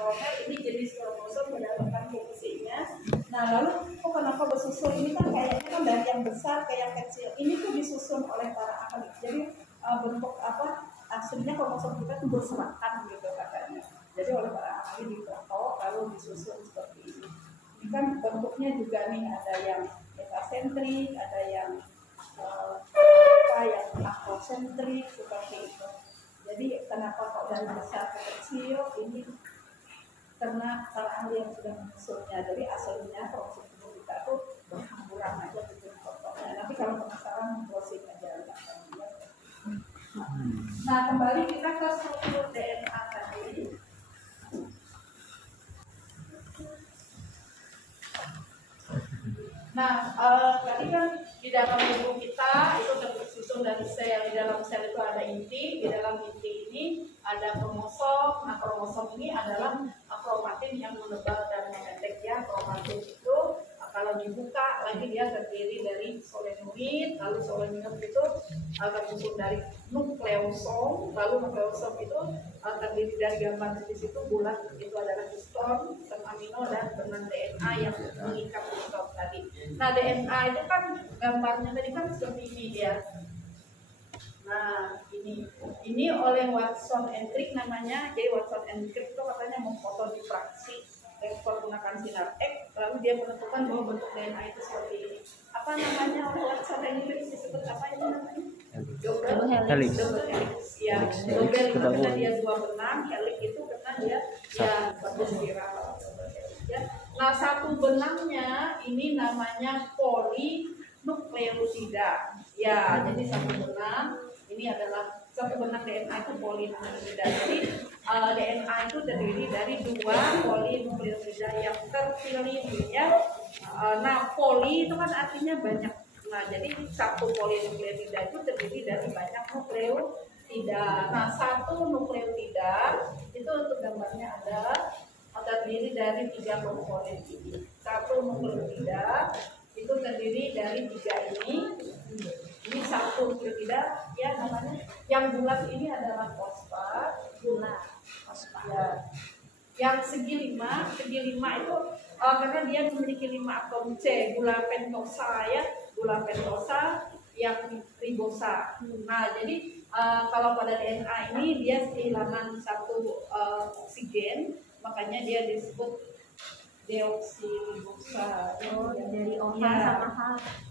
telomer, ini jenis kromosom berdasarkan fungsinya. Nah lalu kenapa bersusun? Ini kan kayaknya kan dari yang besar ke yang kecil. Ini tuh disusun oleh para ahli. Jadi bentuk aslinya kromosom kita tuh berserakan gitu katanya. Jadi oleh para ahli difoto lalu disusun seperti ini. Ini kan bentuknya juga nih, ada yang metasentrik, ada yang yang akrosentrik seperti itu. Jadi kenapa kok dari besar ke kecil? Ini karena para ahli yang sudah menyusunnya. Jadi aslinya kromosom tubuh kita tuh berhamburan aja bikin fotonya. Nanti kalau penasaran browsing aja. Nah kembali kita ke struktur DNA tadi. Nah tadi kan di dalam tubuh kita itu tersusun dari sel. Di dalam sel itu ada inti. Di dalam inti ini ada kromosom. Nah kromosom ini adalah kromatin yang menebal dan pendek ya. Kromatin itu kalau dibuka lagi dia terdiri dari solenoid, lalu solenoid itu tersusun dari nukleosom, lalu nukleosom itu terdiri dari gambar di situ bulat, itu adalah histon, amino dan benang DNA yang mengikat histon tadi. Nah DNA itu kan gambarnya tadi kan seperti ini dia. Nah ini oleh Watson and Crick namanya. Jadi Watson and Crick itu katanya memfoto difraksi menggunakan sinar X, lalu dia menentukan bahwa bentuk DNA itu seperti ini. Apa namanya oleh Watson and Crick disebut apa ini namanya? Double helix. Ya, double itu karena dia dua benang, helix itu karena dia ya berspiral. Ya. Nah satu benangnya ini namanya polinukleotida. Ya, jadi satu benang ini adalah satu benang DNA itu polinukleotida. Jadi DNA itu terdiri dari dua polinukleotida yang terpilih ya. Nah poli itu kan artinya banyak. Nah jadi satu polinukleotida itu terdiri dari banyak nukleotida. Nah satu nukleotida itu untuk gambarnya adalah terdiri dari 3 komponen ini. Satu nukleotida itu terdiri dari 3 ini. Ini satu nukleotida ya namanya. Yang bulat ini adalah fosfat, bulat fosfat. Ya. Yang segi 5 itu karena dia memiliki 5 atom C, gula pentosa ya, gula pentosa yang ribosa. Nah jadi kalau pada DNA ini dia kehilangan satu oksigen, makanya dia disebut deoksiribosa. Dari OH ya, sama H.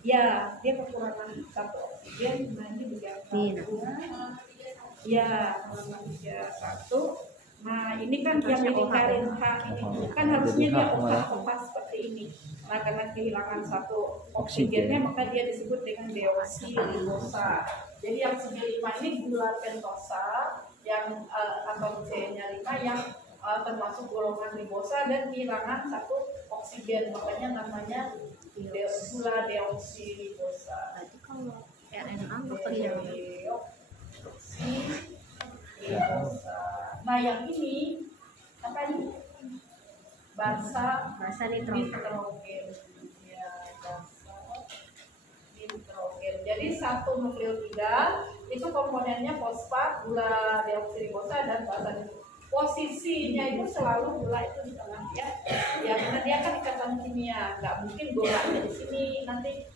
Ya, dia kekurangan satu oksigen, nah ini diganti. Ya, satu. Nah ini kan yang dilingkarin H ini kan harusnya dia OH seperti ini. Nah karena kehilangan satu oksigennya maka dia disebut dengan deoksiribosa. Jadi yang segi 5 ini gula pentosa yang atom C-nya 5 yang termasuk golongan ribosa dan kehilangan satu oksigen, makanya namanya gula deoksiribosa. Nah, itu kalau RNA nukleotida. Nah yang ini apa ini? Basa nitrogen. Ya, basa nitrogen. Jadi satu nukleotida itu komponennya fosfat, gula deoksiribosa dan basa nitrogen. Posisinya itu selalu gula itu di tengah ya. Ya karena dia kan ikatan kimia, nggak mungkin gulanya di sini nanti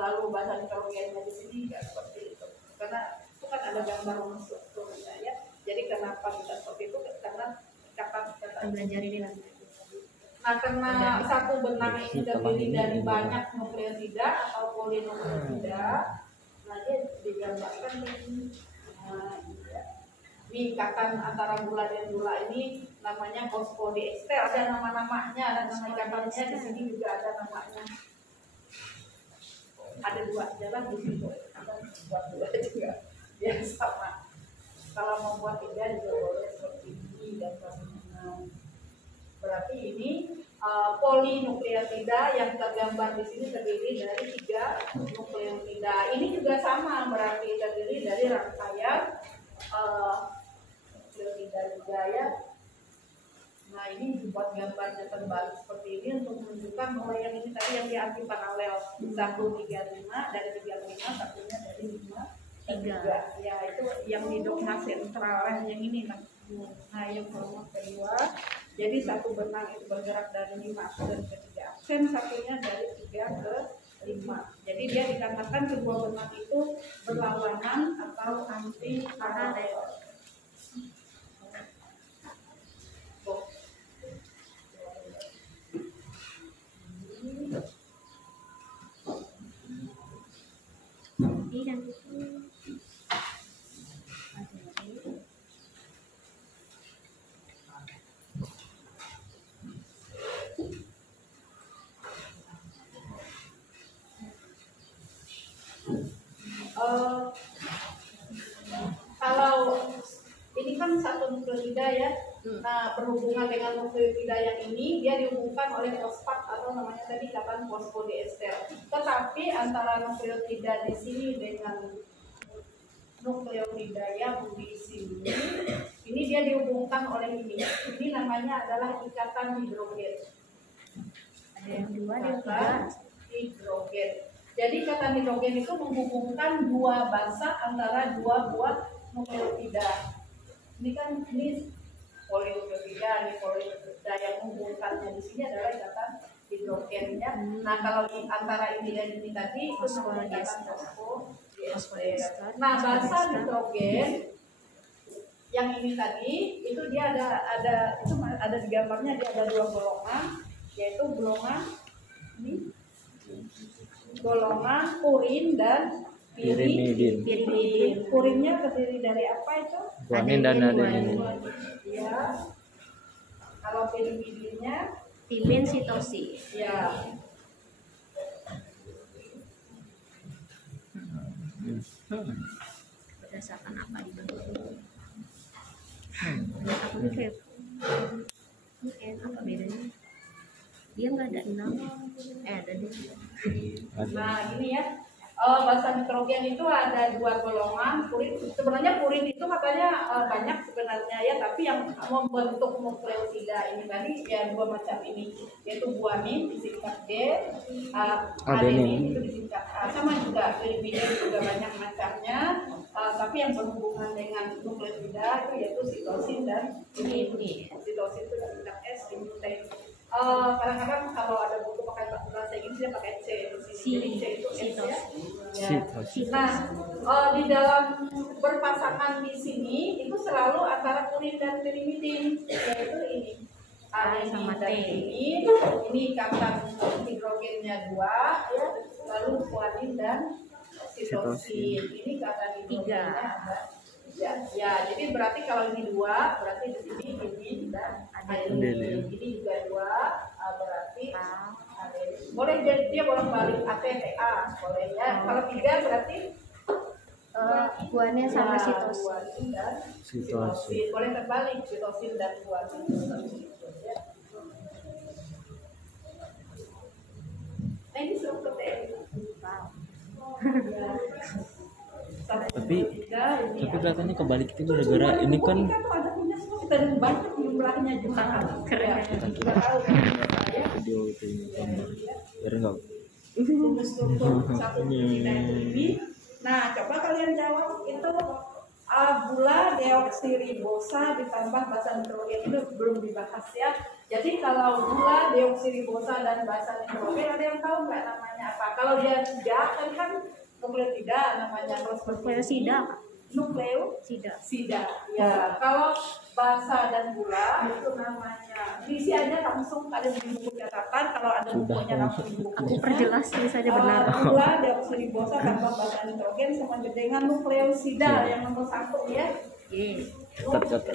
lalu basa nitrogennya di sini, nggak seperti itu. Karena itu kan ada gambar strukturnya ya. Jadi kenapa kita seperti itu? Karena ikatan belajar ini lagi. Nah karena satu benang ini terdiri dari banyak nukleotida atau polinukleotida, nah dia digambarkan di ikatan antara gula dan gula ini namanya fosfodiester. Ada nama-namanya, ada nama ikatannya di sini juga ada namanya. Ada 2 jalan di situ. Ada buat 2 juga. Ya sama. Kalau mau buat 3 juga boleh seperti ini dan sebagainya. Berarti ini polinukleotida yang tergambar di sini terdiri dari 3 nukleotida. Ini juga sama, berarti terdiri dari rangkaian nukleotida juga ya. Nah ini dibuat gambarnya terbalik seperti ini untuk menunjukkan bahwa yang ini tadi yang di anti paralel 135 dari 35, satunya dari 5 ketiga. Ya, itu yang di dogma sentral yang ini nah. Nah, yang kelompok kedua. Jadi satu benang itu bergerak dari 5 absen ke 3 absen, satunya dari 3 ke 5. Jadi dia dikatakan kedua benang itu berlawanan atau anti paralel. Kalau ini kan satu nukleotida ya, nah berhubungan dengan nukleotida yang ini dia dihubungkan oleh fosfat atau namanya tadi ikatan fosfodiester. Tetapi antara nukleotida di sini dengan nukleotida yang di sini, ini dia dihubungkan oleh ini. Ini namanya adalah ikatan hidrogen. Ada yang dua, ada yang tiga. Hidrogen. Jadi ikatan hidrogen itu menghubungkan dua basa antara dua buah nukleotida. Ini kan ini polinukleotida, ini polinukleotida yang menghubungkannya di sini adalah ikatan hidrogen ya. Nah kalau di antara ini dan ini tadi itu namanya fosfodiester. Nah basa hidrogen yang ini tadi itu dia ada di gambarnya dia ada dua golongan, yaitu golongan ini golongan purin dan pirimidin. Purinnya terdiri dari apa itu? Guanin dan adenin. Ya. Kalau pirimidinnya timin sitosin. ya. Berdasarkan apa itu? Aku mikir apa bedanya? Dia nggak ada 6, ada deh. Nah ini ya, basa nitrogen itu ada dua golongan. Purin sebenarnya purin itu katanya banyak sebenarnya ya, tapi yang membentuk nukleotida ini tadi ya dua macam ini, yaitu guanin disingkat G, adenin itu disingkat A. Sama juga pirimidin juga banyak macamnya, tapi yang berhubungan dengan nukleotida itu yaitu sitosin dan ini. Sitosin itu disingkat S, ini kadang-kadang kalau ada buku pakai bahasa Inggris dia pakai C di sini. Jadi C itu S ya. Nah, di dalam berpasangan di sini itu selalu antara purin dan pirimidin, yaitu ini. Sama dan T. Ini ikatan hidrogennya 2 ya, lalu guanin dan sitosin. Ini ikatan hidrogennya ada. Ya, jadi berarti kalau ini 2, berarti di sini ini dan adenin. Ini juga 2, berarti adenin. Boleh dia bolak-balik ATTA, boleh ya. Kalau 3 berarti guanin sama ya, sitosin. guanin dan sitosin. Boleh terbalik sitosin dan guanin. Ya. Nah, ini struktur TNI. Tapi kelihatannya kebalik itu gara-gara ini kan ada punya semua, kita ada banyak jumlahnya juga. video itu ini gambar biar enggak Struktur satu ini. Nah, coba kalian jawab itu gula deoksiribosa ditambah basa nitrogen itu belum dibahas ya. Jadi kalau gula deoksiribosa dan basa nitrogen ada yang tahu nggak namanya apa? Kalau dia tidak kan nukleotida namanya Nukleosida. Nukleosida. Ya, kalau basa dan gula itu namanya. Isi aja langsung kalian di buku catatan, kalau ada bukunya langsung di buku. Aku perjelas ini saja benar. Gula deoksiribosa tambah basa nitrogen sama dengan nukleosida yang nomor 1 ya. catat.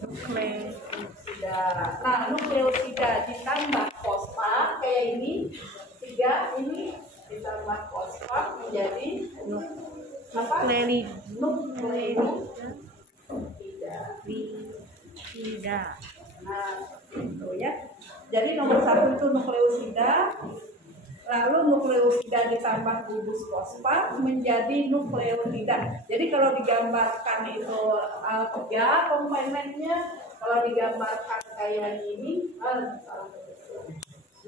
Nukleosida. Nah, nukleosida ditambah fosfat kayak ini 3 ini ditambah fosfat menjadi nukleosida. Nah, itu ya. Jadi nomor 1 itu nukleosida, lalu nukleosida ditambah gugus fosfat menjadi nukleotida. Jadi kalau digambarkan itu 3 komponennya, kalau digambarkan kayak ini,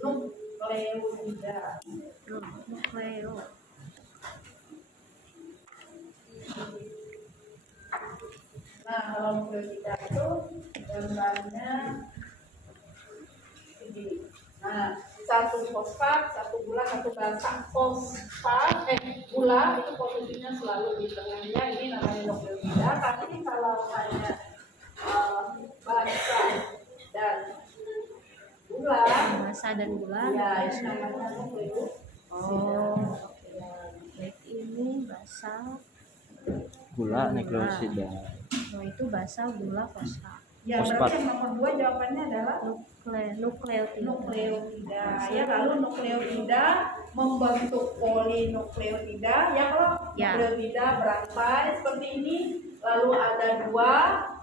nukleosida. Nah, kalau nukleotida itu gambarnya ini. Nah, satu fosfat, satu gula, satu basa. Fosfat, gula itu posisinya selalu di tengahnya. Ini namanya nukleotida. Tapi kalau hanya basa dan gula, Basa dan gula. ya itu namanya nukleotida. Oh, baik, ini basa. Gula, nukleosida. Oh, itu basa, gula, fosfat. Ya, Fosfat. berarti yang nomor 2 jawabannya adalah Nukleotida. nukleotida. Ya, lalu nukleotida membentuk polinukleotida. Ya, kalau Ya. nukleotida berantai seperti ini, lalu ada 2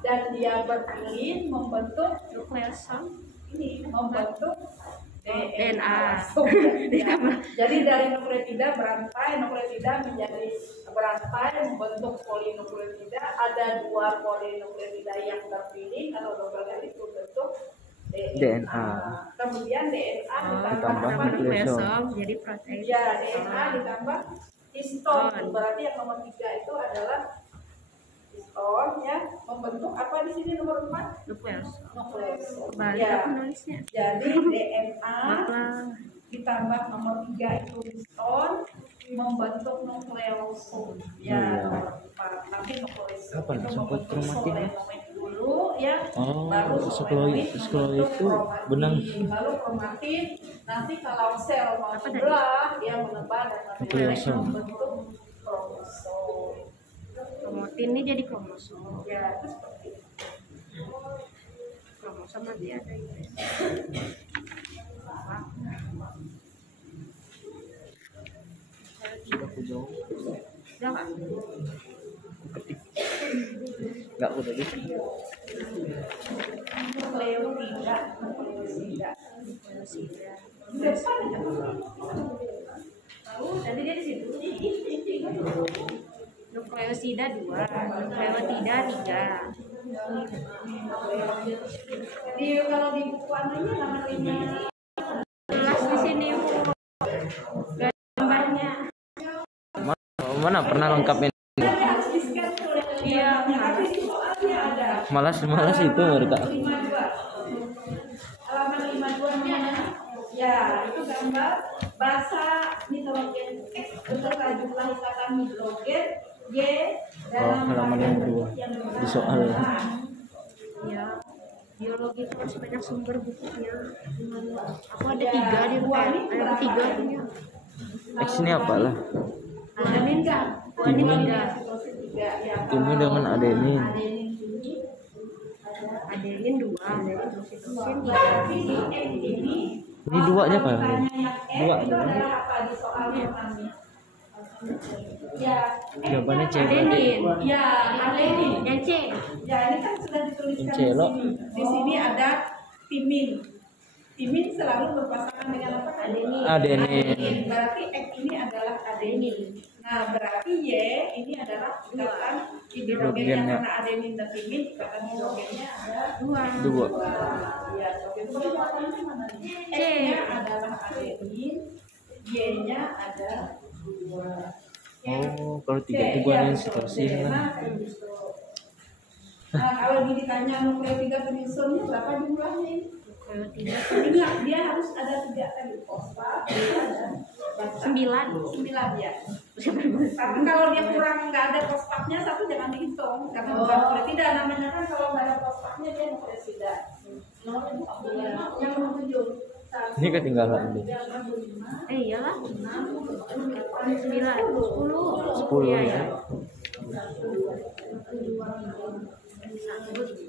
dan dia berpilin membentuk Nukleosom. ini, membentuk DNA. Ya. Jadi dari nukleotida berantai, nukleotida menjadi berantai membentuk polinukleotida. Ada 2 polinukleotida yang terpilih kalau dokter itu bentuk DNA. Kemudian DNA ditambah ditambah apa? Nukleosom jadi protein. Ya, DNA ditambah histon. Berarti yang nomor 3 itu adalah histon, ya, membentuk apa di sini nomor 4? Nukleosom. Nukleosom. Balik Ya. aku nulisnya. Jadi DNA Maaf. ditambah nomor 3 itu histon membentuk nukleosom. Ya, Iya. nomor 4. Nanti nukleosom Apa nih, itu sempat membentuk kromatin ya? solenoid dulu, ya. Oh, Baru skleroid itu kromatin. benang. Lalu kromatin nanti kalau sel mau Apa tadi? belah dia menebal dan Nukleosom. membentuk kromosom. Kromatin ini jadi kromosom. Ya, itu seperti itu. Kromosom nanti ada ini. Aku jauh. Udah kan? Ketik. Enggak udah deh. Nukleotida, nukleosida. Nukleosida. Depan aja. Tahu tadi dia di situ. Nukleosida 2, nukleotida 3. Jadi kalau di buku anunya namanya Jelas di sini Bu. Gambarnya. Mana pernah lengkapin? harus di-scan tuh Iya, tapi di soalnya ada. Malas itu mereka. 52. Halaman 52-nya ya, itu gambar basa nitrogen X beserta jumlah ikatan hidrogen Y dalam halaman yang kedua. Di soal. Ya. Biologi itu masih banyak sumber bukunya. Aku ada 3 di rumah. Ada 3 punya. X ini apalah? Adenin enggak? Timin. Timin dengan adenin. Adenin 2, sitosin 3. Ini duanya kan? Dua. Itu adalah apa di soalnya namanya? Ya, Jawabannya C Adenin. berarti. ya, adenin. Yang C. Ya, ini kan sudah dituliskan di Celok. sini. Di sini ada timin. Timin selalu berpasangan dengan apa? Adenin. Adenin. Berarti X ini adalah adenin. Nah, berarti Y ini adalah ikatan hidrogennya. Hidrogennya. Karena adenin dan timin ikatan hidrogennya ada 2. Dua. Iya, oke. Terus jawabannya mana nih? X-nya adalah adenin, Y-nya ada 2. Oh, kalau 3 itu gua yang sitosin lah. Nah, kalau ditanya nukleotida penyusunnya berapa jumlahnya ini? Nukleotida Ingat, dia harus ada 3 tadi, fosfat, gula, dan basa. 9. 9 ya. Tapi kalau dia kurang nggak ada fosfatnya, satu jangan dihitung karena bukan nukleotida. Namanya kan kalau nggak ada fosfatnya dia nukleosida. Yang nomor 7. Ini ketinggalan nih. Iyalah. 9. 10. 10 Iya, ya.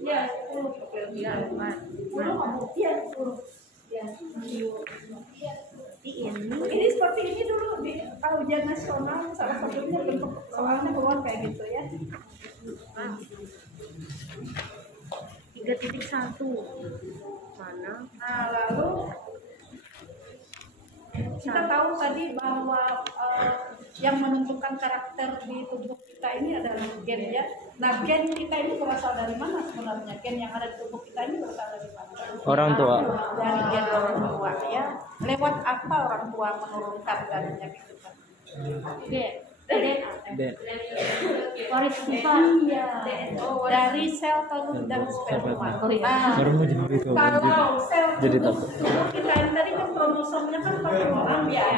Ya, 10 nukleotida. 10 kamu. Iya, 10. Ya. Ini seperti ini dulu di ujian nasional salah satunya bentuk soalnya keluar kayak gitu ya. 3.1. Mana? Nah, lalu kita tahu tadi bahwa yang menentukan karakter di tubuh kita ini adalah gen ya. Nah, gen kita ini berasal dari mana sebenarnya? Gen yang ada di tubuh kita ini berasal dari mana? Orang tua. Dari gen orang tua ya. Lewat apa orang tua menurunkan dari penyakit kita? G. Dan Waris kita. Dari sel telur dan sperma. Oh iya. Nah, baru mau jadi itu. kalau sel Jadi tubuh takut. kita yang tadi kan kromosomnya kan 46 ya.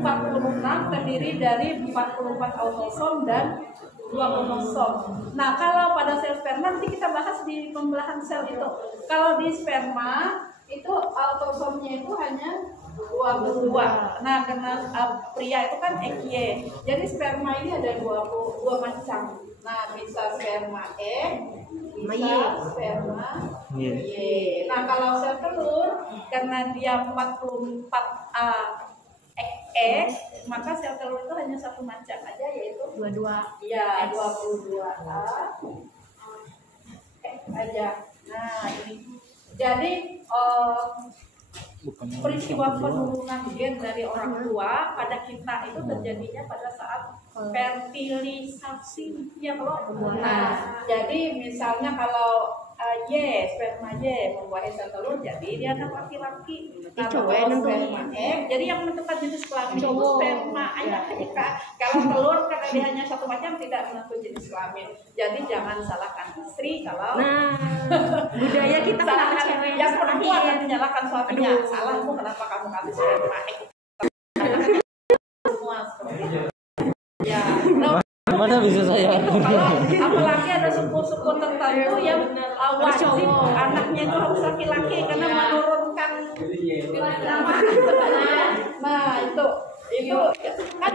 46 terdiri dari 44 autosom dan 2 kromosom. Nah, kalau pada sel sperma nanti kita bahas di pembelahan sel itu. Kalau di sperma itu autosomnya itu hanya 22. Nah, karena pria itu kan XY. Jadi sperma ini ada 22 macam. Nah, bisa sperma X, bisa sperma Y. Nah, kalau sel telur karena dia 44 X, maka sel telur itu hanya satu macam aja, yaitu 22. ya 22A X aja. Nah, ini jadi Bukan peristiwa penurunan gen dari orang tua pada kita itu terjadinya pada saat fertilisasi ya kalau nah jadi misalnya kalau Y sperma Y membuahi sel telur jadi dia anak laki-laki. Nah, kalau sperma X jadi yang menentukan jenis kelamin itu sperma aja. Kalau telur karena dia hanya satu macam tidak menentukan jenis kelamin. Jadi jangan salahkan istri kalau Budaya kita salahkan cewek yang perempuan dan menyalahkan suaminya. Salahmu kenapa kamu kasih sperma X? Semua seperti itu. Ya, Mana bisa saya itu kalau apalagi ada suku-suku tertentu yang wajib anaknya itu harus laki-laki karena menurunkan nama. Nah itu kan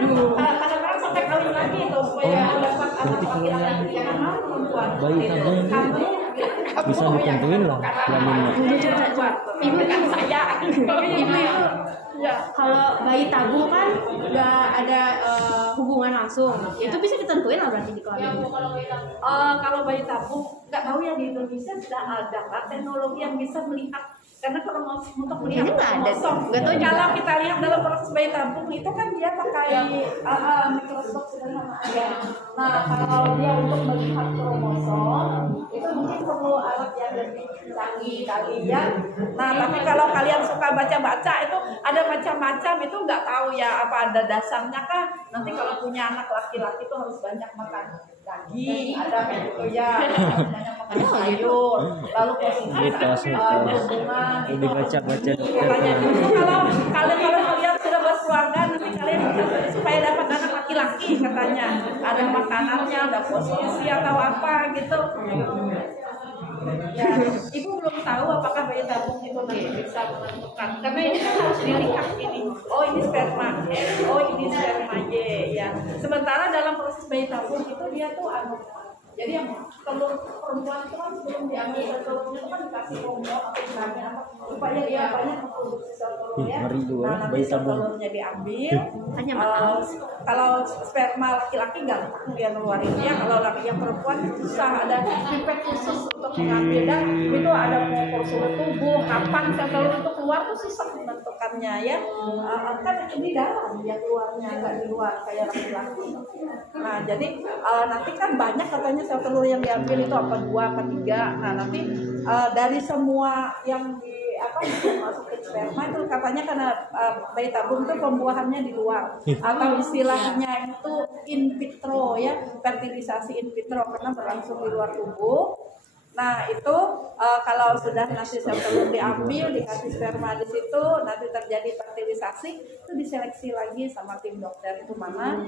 kadang-kadang sampai kawin lagi itu supaya dapat anak laki-laki yang mau perempuan. bayi tabung itu bisa ditentuin lah kelaminnya. Ibu kan saya, ibu itu ya. Kalau bayi tabung kan nggak ada hubungan langsung, itu bisa ditentuin lah berarti di kelamin. Kalau bayi tabung nggak tahu ya di Indonesia sudah ada kan teknologi yang bisa melihat karena kromosom untuk melihat Ini nggak ada, kromosom. nggak tahu juga. Kalau kita lihat dalam proses bayi tabung itu kan dia pakai mikroskop sederhana aja. Nah kalau dia untuk melihat kromosom itu mungkin perlu alat yang lebih canggih kali ya. Nah tapi kalau kalian suka baca-baca itu ada macam-macam itu nggak tahu ya apa ada dasarnya kah? Nanti kalau punya anak laki-laki itu harus banyak makan daging, ada kayak gitu ya, banyak makan sayur, lalu posisi hubungan Udah baca-baca dokter. makanya itu kalau kalian sudah berkeluarga nanti kalian supaya dapat anak laki-laki katanya ada makanannya, ada posisi atau apa gitu. Ya, ibu belum tahu apakah bayi tabung itu nanti bisa menentukan karena ini kan harus dilihat ini. Oh ini sperma X, oh ini sperma Y ya. Sementara dalam proses bayi tabung itu dia tuh jadi yang telur perempuan itu kan sebelum diambil sel telurnya itu kan dikasih hormon atau misalnya apa supaya dia banyak memproduksi sel telurnya. Ngeri dua, Nah nanti bayi sel tabung. telurnya diambil. Hanya Kalau sperma laki-laki gampang dia ngeluarinnya, kalau laki yang perempuan susah, ada pipet khusus untuk mengambil dan itu ada mengukur suhu tubuh, kapan sel telur itu keluar tuh susah menentukannya ya. Kan ini dalam dia keluarnya nggak di luar kayak laki-laki. Nah jadi nanti kan banyak katanya sel telur yang diambil itu apa 2 apa 3. Nah nanti dari semua yang masuk ke sperma itu katanya karena bayi tabung itu pembuahannya di luar atau istilahnya itu in vitro ya, fertilisasi in vitro karena berlangsung di luar tubuh. Nah itu kalau sudah nanti sel telur diambil dikasih sperma di situ nanti terjadi fertilisasi itu diseleksi lagi sama tim dokter itu mana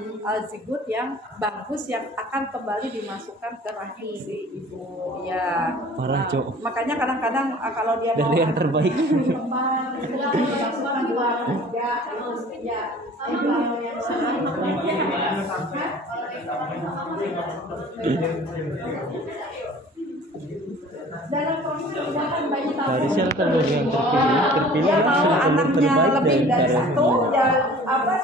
zigot yang bagus yang akan kembali dimasukkan ke rahim si ibu ya. Parah, Cok. Makanya kadang-kadang kalau dia Dari yang terbaik. kembang itu dimasukkan 2 3 ya embryo yang dalam proses pembuatan bayi tabung Harusnya telur yang terpilih dia mau telur anaknya terbaik lebih dari dari satu ya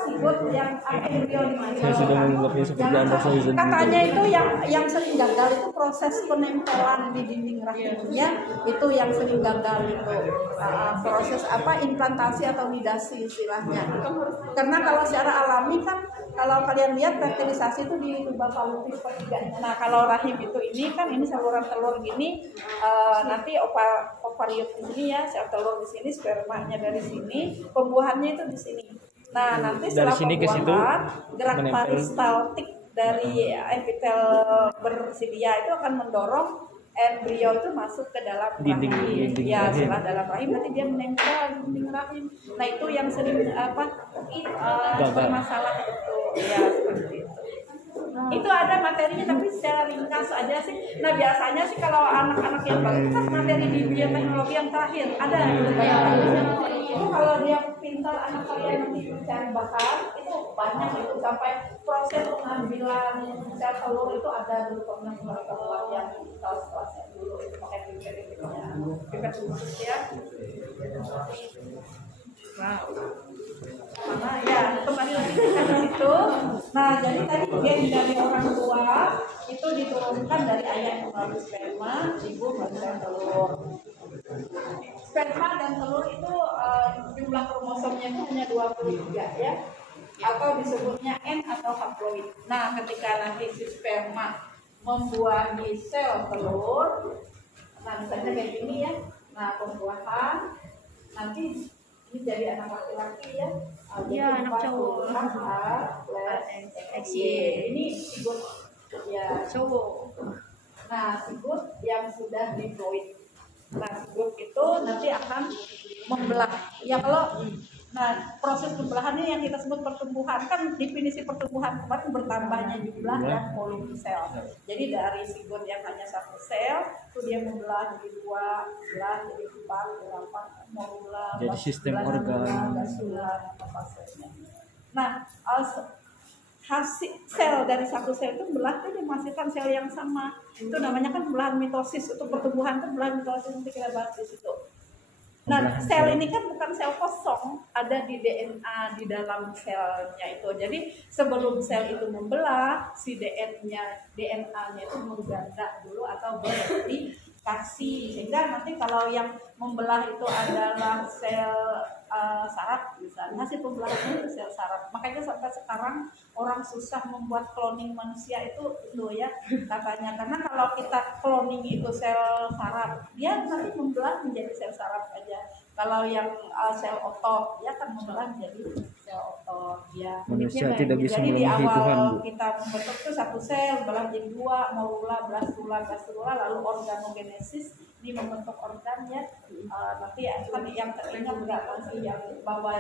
zigot yang embryo Saya sudah menganggapnya seperti anak saya sendiri. katanya itu yang sering gagal itu proses penempelan di dinding rahimnya itu yang sering gagal itu proses implantasi atau nidasi istilahnya karena kalau secara alami kan kalau kalian lihat fertilisasi itu di tuba fallopian ketiganya. Nah kalau rahim itu ini kan ini saluran telur gini nanti ovarium di sini ya sel telur di sini spermanya dari sini pembuahannya itu di sini. Nah, nanti Dari setelah sini ke situ pembuahan, gerak menempel. peristaltik dari epitel bersedia itu akan mendorong embrio itu masuk ke dalam Dinding- rahim. dinding Ya, rahim. setelah dalam rahim nanti dia menempel di dinding rahim. Nah, itu yang sering Gagal. bermasalah itu. Ya, seperti itu. Itu ada materinya tapi secara ringkas aja sih. Nah, biasanya sih kalau anak-anak yang baru itu kan materi di bioteknologi yang terakhir ada gitu bayangannya. Itu kalau dia pintar anak kalian nanti mencari bahan itu banyak itu sampai proses pengambilan sel telur itu ada dulu pernah keluar yang kelas-kelasnya dulu itu pakai pipet khusus ya. Wow. Mana ya kembali lagi ke situ. Nah, jadi tadi gen dari orang tua itu diturunkan dari ayah melalui sperma, ibu melalui telur. Sperma dan telur itu jumlah kromosomnya itu hanya 23 ya, atau disebutnya N atau haploid. Nah, ketika nanti si sperma membuahi sel telur, nah misalnya kayak gini ya, nah pembuahan nanti ini jadi anak laki-laki ya. Iya, anak cowok. Ini sigut ya Cowok. Nah, sigut yang sudah diploid. Nah, sigut itu nanti akan membelah. Ya kalau nah proses pembelahannya yang kita sebut pertumbuhan, kan definisi pertumbuhan kemarin bertambahnya jumlah dan volume sel. Jadi dari sigut yang hanya satu sel itu dia membelah jadi 2, belah jadi 4, 8, morula, Jadi sistem organ. Nah, hasil sel dari satu sel itu belah itu menghasilkan sel yang sama. Itu namanya kan belahan mitosis. Untuk pertumbuhan itu belahan mitosis, nanti kita bahas di situ. Nah, sel ini kan bukan sel kosong, ada di DNA di dalam selnya itu. Jadi sebelum sel itu membelah, si DNA-nya itu mengganda dulu atau bereplikasi. Sehingga nanti kalau yang membelah itu adalah sel saraf, misalnya hasil pembelahannya itu sel saraf. Makanya sampai sekarang orang susah membuat cloning manusia itu ya katanya, karena kalau kita cloning itu sel saraf, dia nanti membelah menjadi sel saraf aja. Kalau yang sel otot, dia akan membelah menjadi sel otot. Ya. Manusia tidak bisa Jadi di melebihi Tuhan, awal Bu. kita membentuk itu satu sel, belah jadi 2, morula, blastula, lalu organogenesis ini membentuk organ ya. Nanti kan yang teringat enggak masih yang bahwa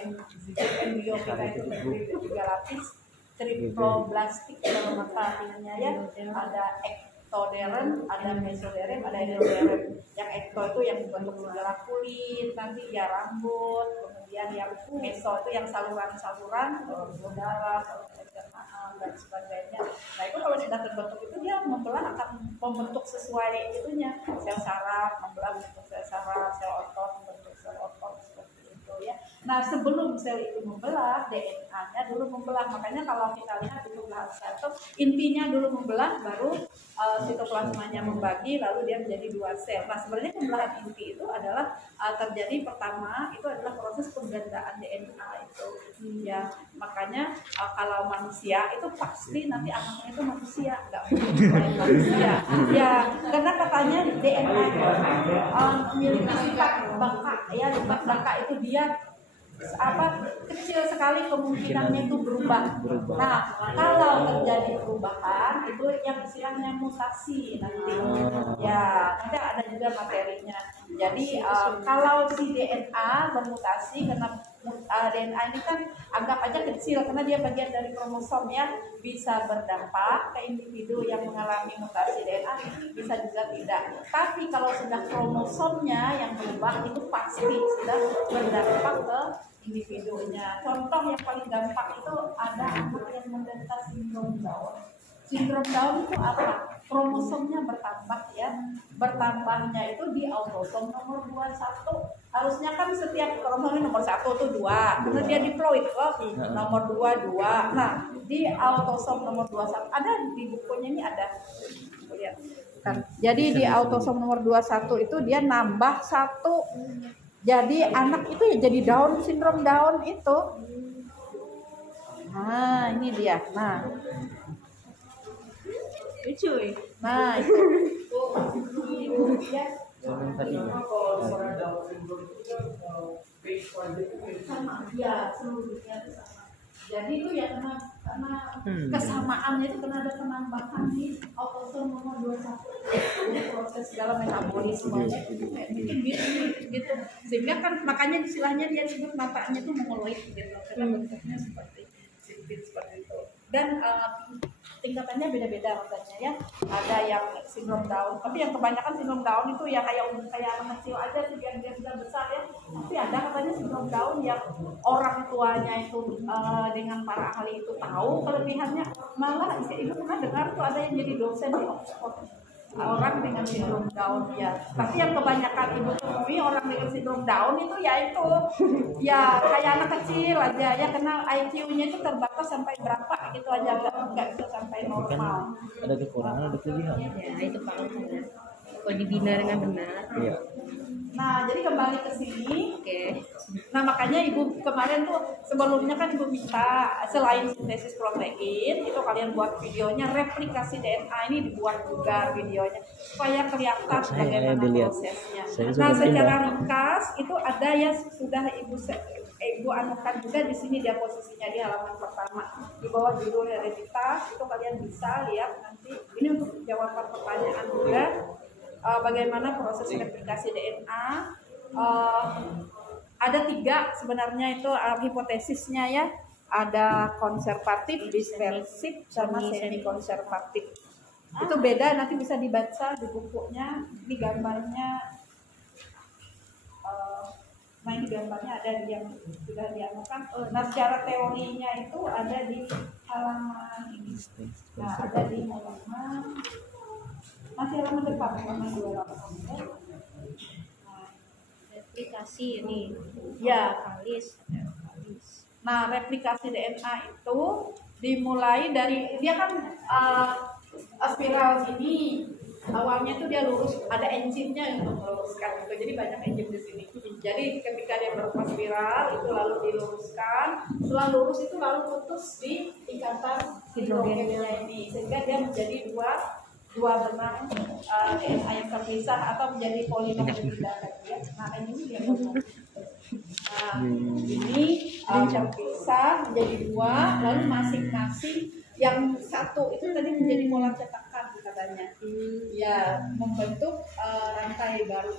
embrio kita itu terdiri dari 3 lapis triploblastik dalam mata ininya ya, ada ectoderm, ada mesoderm, ada endoderm. Yang ecto itu yang bentuk segala kulit, nanti ya rambut, kemudian yang meso itu yang saluran-saluran, darah, pencernaan dan sebagainya. Nah itu kalau sudah terbentuk itu dia membelah akan membentuk sesuai itunya, sel saraf membelah membentuk sel saraf, sel otot membentuk sel otot seperti itu ya. Nah sebelum sel itu membelah, DNA-nya dulu membelah. Makanya kalau kita lihat itu belahan sel itu intinya dulu membelah, baru sitoplasmanya membagi, lalu dia menjadi 2 sel. Nah sebenarnya pembelahan inti itu adalah terjadi pertama itu adalah proses penggandaan DNA itu ya. Makanya kalau manusia itu pasti nanti anaknya itu manusia, nggak mungkin manusia ya, karena katanya DNA memiliki sifat baka ya. Sifat baka itu dia kecil sekali kemungkinannya itu berubah. Nah, kalau terjadi perubahan itu yang istilahnya mutasi nanti. Ya, nanti ada juga materinya. Jadi kalau si DNA bermutasi, karena DNA ini kan anggap aja kecil karena dia bagian dari kromosom ya, bisa berdampak ke individu yang mengalami mutasi DNA, bisa juga tidak. Tapi kalau sudah kromosomnya yang berubah itu pasti sudah berdampak ke individunya. Contoh yang paling gampang itu ada anak yang menderita sindrom Down. Sindrom Down itu apa? Kromosomnya bertambah ya. Bertambahnya itu di autosom nomor 21. Harusnya kan setiap kromosomnya nomor 1 itu 2. Karena dia diploid nomor 2. Nah, di autosom nomor 21 ada di bukunya ini ada. Lihat. Jadi di autosom nomor 21 itu dia nambah 1. Jadi anak itu ya jadi Down, sindrom Down itu. Nah, ini dia. Nah. Lucu ya. Nah, itu. Ya. Sama yang tadi ya. Sama, ya seluruhnya itu sama. Jadi itu ya karena kesamaannya itu karena ada penambahan di autosom nomor 21 proses dalam metabolismenya itu kayak bikin gitu. Sehingga kan makanya istilahnya dia sebut nampaknya itu mongoloid gitu karena bentuknya seperti itu. Dan tingkatannya beda-beda makanya ya. Ada yang sindrom Down, tapi yang kebanyakan sindrom Down itu ya kayak anak kecil aja sih yang dia sudah besar ya. Tapi ada katanya sindrom Down yang orang tuanya itu dengan para ahli itu tahu kelebihannya, malah ibu pernah dengar tuh ada yang jadi dosen di Oxford orang dengan sindrom Down ya. Tapi yang kebanyakan ibu temui orang dengan sindrom Down itu ya kayak anak kecil aja ya, karena IQ-nya itu terbatas sampai berapa gitu aja, nggak bisa sampai normal. Ada kekurangan, ada kelebihan. Ya itu paham ya. Kalau dibina dengan benar. Iya. Nah, jadi kembali ke sini. Oke. Nah, makanya ibu kemarin tuh sebelumnya kan ibu minta selain sintesis protein itu kalian buat videonya, replikasi DNA ini dibuat juga videonya supaya kelihatan bagaimana prosesnya. Nah, secara ringkas itu ada ya sudah ibu anukan juga di sini dia posisinya di halaman pertama di bawah judul hereditas, itu kalian bisa lihat nanti. Ini untuk jawaban pertanyaan juga. Bagaimana proses replikasi DNA. Ada 3 sebenarnya itu hipotesisnya ya. Ada konservatif, dispersif, sama semi konservatif. Itu beda, nanti bisa dibaca di bukunya. Ini gambarnya. Nah, ini gambarnya ada yang sudah dianukan. Nah, secara teorinya itu ada di halaman ini. Nah, ada di halaman masih halaman depan, halaman 28. Replikasi ini. Ya. Kalis. Nah, replikasi DNA itu dimulai dari dia kan spiral ini awalnya itu dia lurus, ada enzimnya untuk meluruskan gitu. Jadi banyak enzim di sini. Jadi ketika dia berupa spiral itu lalu diluruskan, setelah lurus itu lalu putus di ikatan hidrogennya ini sehingga dia menjadi dua benang DNA yang terpisah atau menjadi polinukleotida ya. Nah, ini dia ngomong. Nah, ini terpisah menjadi 2, lalu masing-masing yang satu itu tadi menjadi pola cetakan katanya. Ya, membentuk rantai baru.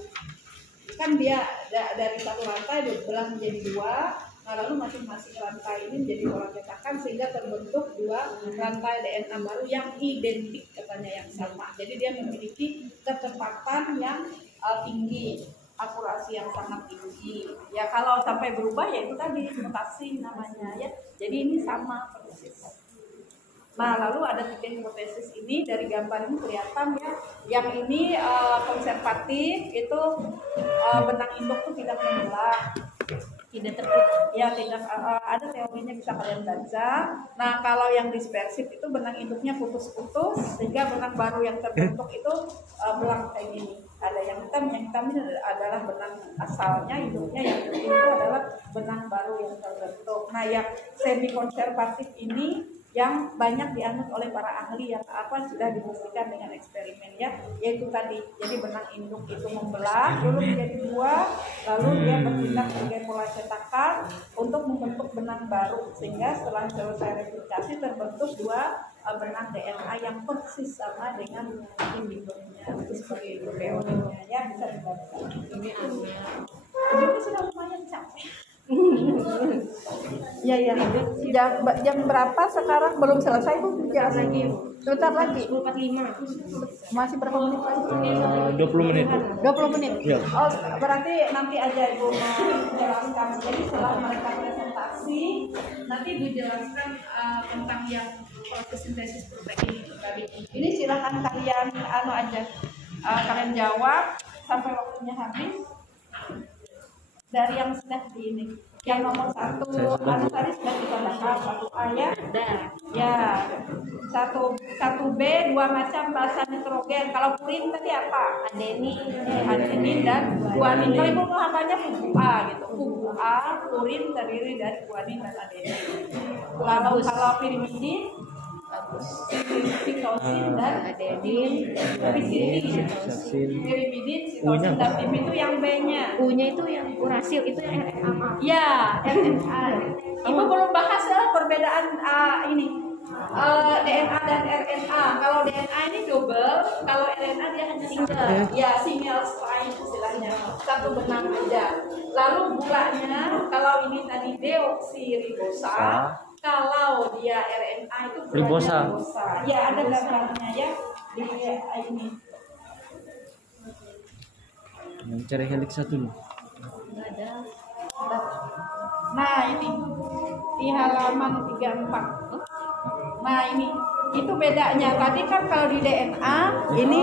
Kan dia dari satu rantai dibelah menjadi 2. Nah, lalu masing-masing rantai ini menjadi pola cetakan sehingga terbentuk 2 rantai DNA baru yang identik katanya, yang sama. Jadi dia memiliki kecepatan yang tinggi, akurasi yang sangat tinggi. Ya kalau sampai berubah ya itu tadi mutasi namanya ya. Jadi ini sama persis. Nah, lalu ada 3 hipotesis ini dari gambar ini kelihatan ya. Yang ini konservatif itu benang induk itu tidak membelah. Tidak tertutup ya, tidak ada teorinya bisa kalian baca. Nah, kalau yang dispersif itu benang induknya putus-putus sehingga benang baru yang terbentuk itu belang kayak gini. Ada yang hitam ini adalah benang asalnya induknya, yang putih itu adalah benang baru yang terbentuk. Nah, yang semi konservatif ini yang banyak dianut oleh para ahli yang sudah dibuktikan dengan eksperimen ya, yaitu tadi jadi benang induk itu membelah dulu menjadi 2, lalu dia bertindak sebagai pola cetakan untuk membentuk benang baru sehingga setelah selesai replikasi terbentuk 2 benang DNA yang persis sama dengan induknya. Itu sebagai teorinya ya, bisa dibaca. Ini sudah lumayan capek. Ya, jam berapa sekarang? Belum selesai Bu? Ya, lagi. Sebentar lagi. 45. Masih berapa menit lagi? 20 menit. 20 menit. Ya. Oh, berarti nanti aja Ibu menjelaskan. Jadi setelah mereka presentasi, nanti Ibu jelaskan tentang yang proses sintesis protein itu tadi. Ini silakan kalian kalian jawab sampai waktunya habis. Dari yang sudah di ini, yang nomor 1 tadi sudah kita bahas 1A ya, ya 1B 2 macam basa nitrogen. Kalau purin tadi apa? Adenin dan guanin. Kalau ibu hafalnya kubu A gitu, kubu A purin terdiri dari guanin dan adenin. Kalau pirimidin bagus. Sitosin dan Adenin, Sitosin. Piripidin, sitosin dan tim itu yang B-nya. U-nya itu yang urasil, itu yang RNA. Ya, RNA. Ibu belum bahas perbedaan ini DNA dan RNA. Kalau DNA ini double, kalau RNA dia hanya single. Ya, single strand istilahnya, satu benang aja. Lalu gulanya, kalau ini tadi deoksiribosa, kalau dia RNA itu gulanya Ribosa. ribosa. Ya, ada gambarnya ya di ini. Yang cari helix satu nih. Nggak ada. Nah, ini di halaman 34. Nah, ini itu bedanya. Tadi kan kalau di DNA ini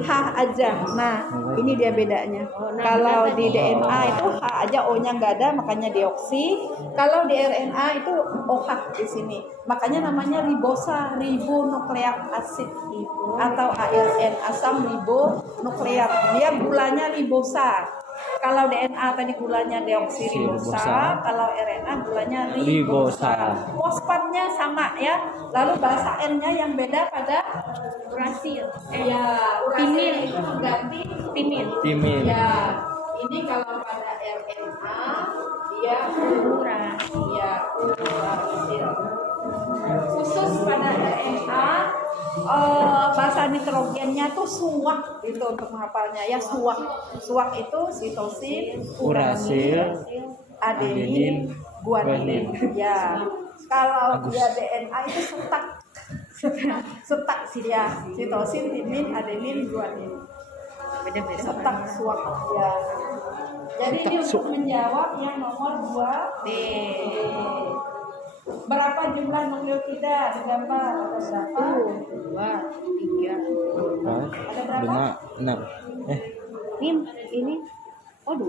H aja. Nah, ini dia bedanya. Kalau di DNA itu H aja, O-nya nggak ada, makanya deoksi. Kalau di RNA itu OH di sini. Makanya namanya ribosa, ribonukleik asid atau ARN, asam ribonukleik. Dia gulanya ribosa. Kalau DNA tadi gulanya deoksiribosa, kalau RNA gulanya ribosa. Fosfatnya sama ya. Lalu bahasa N-nya yang beda pada Urasil. ya urasil itu mengganti Timin. Timin. Ya, ini kalau pada RNA dia Urasil. ya urasil. Khusus pada RNA bahasa nitrogennya tuh suak gitu untuk menghafalnya ya, suak. Suak itu sitosin, Urasil, adenin, guanin. Ya. Kalau dia DNA itu setak. Setak sih ya. Sitosin, timin, adenin, guanin. Beda-beda. Setak suak ya. Jadi ini untuk menjawab yang nomor 2 D. Berapa jumlah nukleotida di gambar? Ada berapa? 1, 2, 3. Ada berapa? 5, 6. Ini. Oh 2.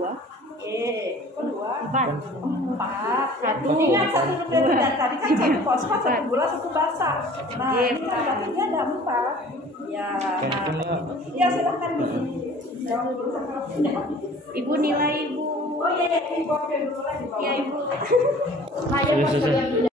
Kok 2? 4. 4. 1. Ingat satu nukleotida tadi kan satu fosfat, satu gula, satu basa. Nah, ini kan berarti dia ada 4. Ya. Ya silakan dijawab dulu sama Ibu nilai Ibu. Oh iya, Ibu oke dulu lagi. Ya Ibu. Nah, ya, Mas, kalian